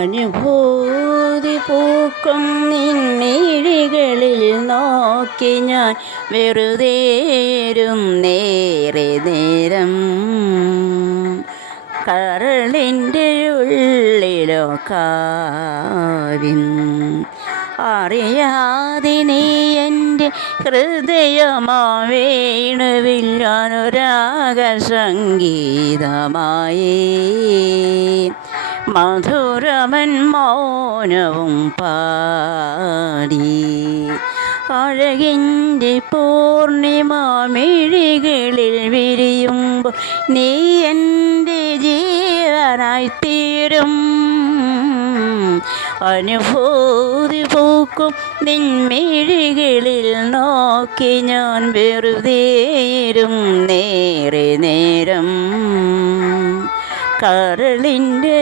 അനുഭൂതി പൂക്കും നിൻമിഴികളിൽ നോക്കി ഞാൻ വെറുതേരും നേരെ നേരം. കരളിൻ്റെ ഉള്ളിലോ കാവിൻ അറിയാതെ നീ എൻ്റെ ഹൃദയമാ വീണുവില്ലാനുരാഗ സംഗീതമായി. മധുരമൻ മൗനവും പാടി അഴകിൻ്റെ പൂർണിമാമിഴികളിൽ വിരിയുമ്പോൾ നീ എൻ്റെ ജീവനായിത്തീരും. അനുഭൂതി പൂക്കും നിൻമിഴികളിൽ നോക്കി ഞാൻ വെറുതേരും നേരെ നേരം. കരളിൻ്റെ